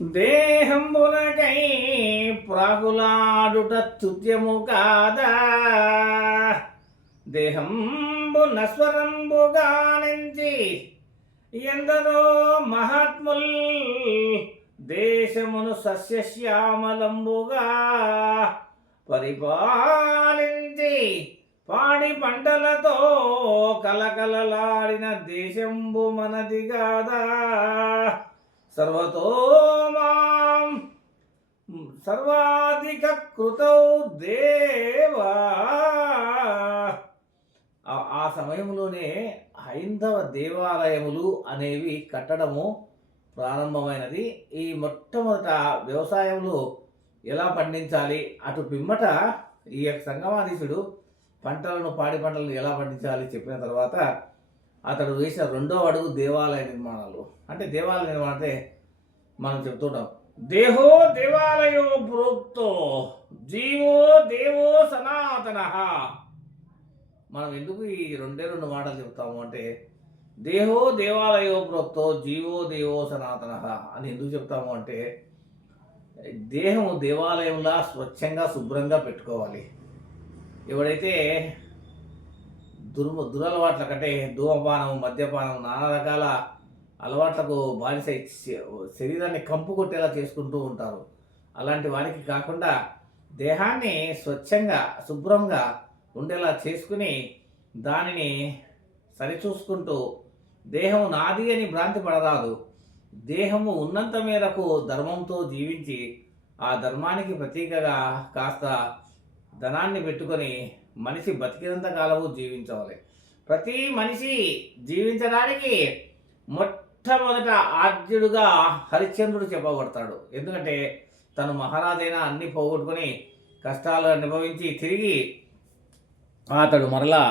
దేహంబునకై ప్రాకులాడుట తుత్యము కాదా, దేహంబు నస్వరంబుగా నుంచి ఎందరో మహాత్ముల్ దేశమును సస్యశ్యామలంబుగా పరిపాలించి పాడి పంటలతో కలకలలాడిన దేశంబు మనది కాదా. సర్వతో మాం సర్వాధిక కృతౌ దేవా. ఆ సమయంలోనే హైందవ దేవాలయములు అనేవి కట్టడము ప్రారంభమైనది. ఈ మొట్టమొదట వ్యవసాయంలో ఎలా పండించాలి, అటు పిమ్మట ఈ యొక్క సంగమాధీశుడు పాడి పంటలను ఎలా పండించాలి చెప్పిన తర్వాత అతడు వేసిన రెండవ అడుగు దేవాలయ నిర్మాణాలు. అంటే దేవాలయ నిర్మాణం అంటే మనం చెప్తుంటాం, దేహో దేవాలయో ప్రోక్తో జీవో దేవో సనాతన. మనం ఎందుకు ఈ రెండు మాటలు చెప్తాము అంటే, దేహో దేవాలయో ప్రోక్తో జీవో దేవో సనాతన అని ఎందుకు చెప్తాము అంటే, దేహం దేవాలయంలా స్వచ్ఛంగా శుభ్రంగా పెట్టుకోవాలి. ఎవడైతే దురలవాట్ల కంటే ధూమపానం, మద్యపానం, నానా రకాల అలవాట్లకు బానిస శరీరాన్ని కంపు కొట్టేలా చేసుకుంటూ ఉంటారు. అలాంటి వారికి కాకుండా దేహాన్ని స్వచ్ఛంగా శుభ్రంగా ఉండేలా చేసుకుని దానిని సరిచూసుకుంటూ, దేహం నాది అని భ్రాంతి పడరాదు. దేహము ఉన్నంత మేరకు ధర్మంతో జీవించి ఆ ధర్మానికి ప్రతీకగా కాస్త ధనాన్ని పెట్టుకొని మనిషి బతికినంత కాలము జీవించవాలి. ప్రతి మనిషి జీవించడానికి మొట్టమొదట ఆద్యుడుగా హరిశ్చంద్రుడు చెప్పబడతాడు. ఎందుకంటే తను మహారాజైనా అన్ని పోగొట్టుకొని కష్టాలు అనుభవించి తిరిగి అతడు మరలా